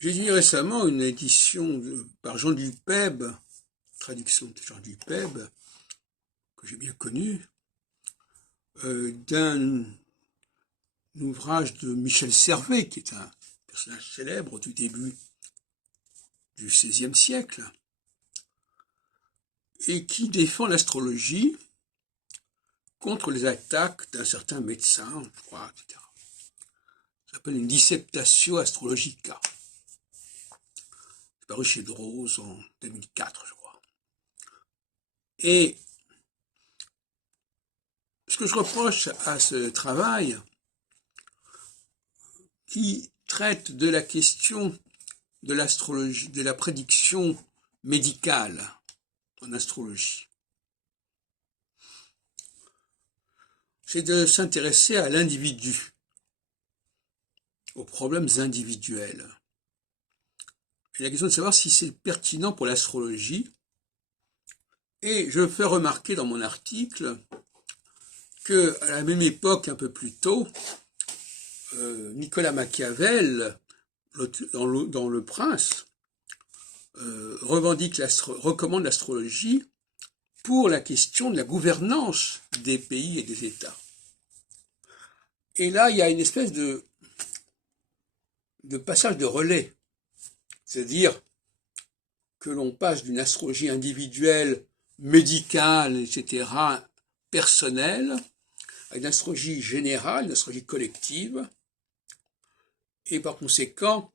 J'ai lu récemment une édition par Jean Dupeb, traduction de Jean Dupeb, que j'ai bien connu, d'un ouvrage de Michel Servet, qui est un personnage célèbre du début du XVIe siècle, et qui défend l'astrologie contre les attaques d'un certain médecin, je crois, etc. Ça s'appelle une Dissertatio Astrologica. C'est paru chez Drose en 2004, je crois. Et ce que je reproche à ce travail, qui traite de la question de l'astrologie, de la prédiction médicale en astrologie, c'est de s'intéresser à l'individu, aux problèmes individuels. Et la question de savoir si c'est pertinent pour l'astrologie. Et je fais remarquer dans mon article que, à la même époque, un peu plus tôt, Nicolas Machiavel, dans Le Prince, recommande l'astrologie pour la question de la gouvernance des pays et des États. Et là, il y a une espèce de passage de relais, c'est-à-dire que l'on passe d'une astrologie individuelle, médicale, etc., personnelle, à une astrologie générale, une astrologie collective, et par conséquent,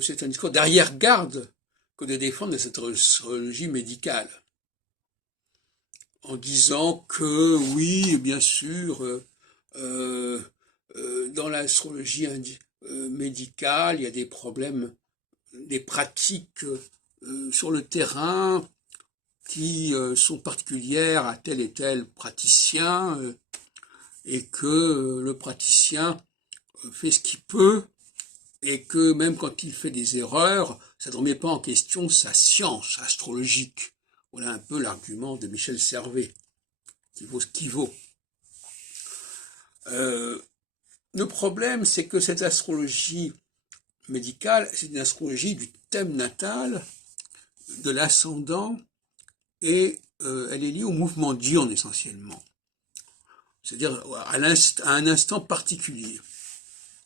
c'est un discours d'arrière-garde que de défendre cette astrologie médicale, en disant que oui, bien sûr, dans l'astrologie médicale, il y a des problèmes, des pratiques sur le terrain qui sont particulières à tel et tel praticien, et que le praticien fait ce qu'il peut, et que même quand il fait des erreurs, ça ne remet pas en question sa science astrologique. Voilà un peu l'argument de Michel Servet, qui vaut ce qu'il vaut. Le problème, c'est que cette astrologie médicale, c'est une astrologie du thème natal, de l'ascendant, et elle est liée au mouvement diurne essentiellement, c'est-à-dire à un instant particulier.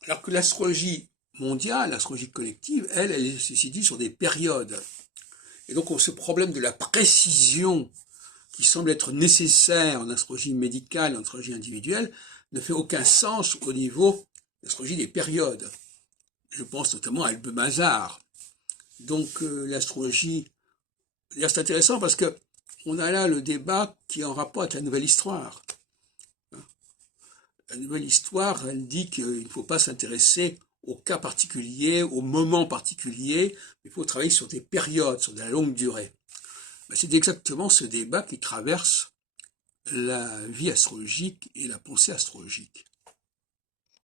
Alors que l'astrologie mondiale, l'astrologie collective, elle se situe sur des périodes. Et donc ce problème de la précision qui semble être nécessaire en astrologie médicale et en astrologie individuelle ne fait aucun sens au niveau de l'astrologie des périodes. Je pense notamment à Albemazar. Donc l'astrologie, c'est intéressant parce que on a là le débat qui est en rapport avec la nouvelle histoire. La nouvelle histoire, elle dit qu'il ne faut pas s'intéresser au cas particulier, au moment particulier, il faut travailler sur des périodes, sur de la longue durée. C'est exactement ce débat qui traverse la vie astrologique et la pensée astrologique.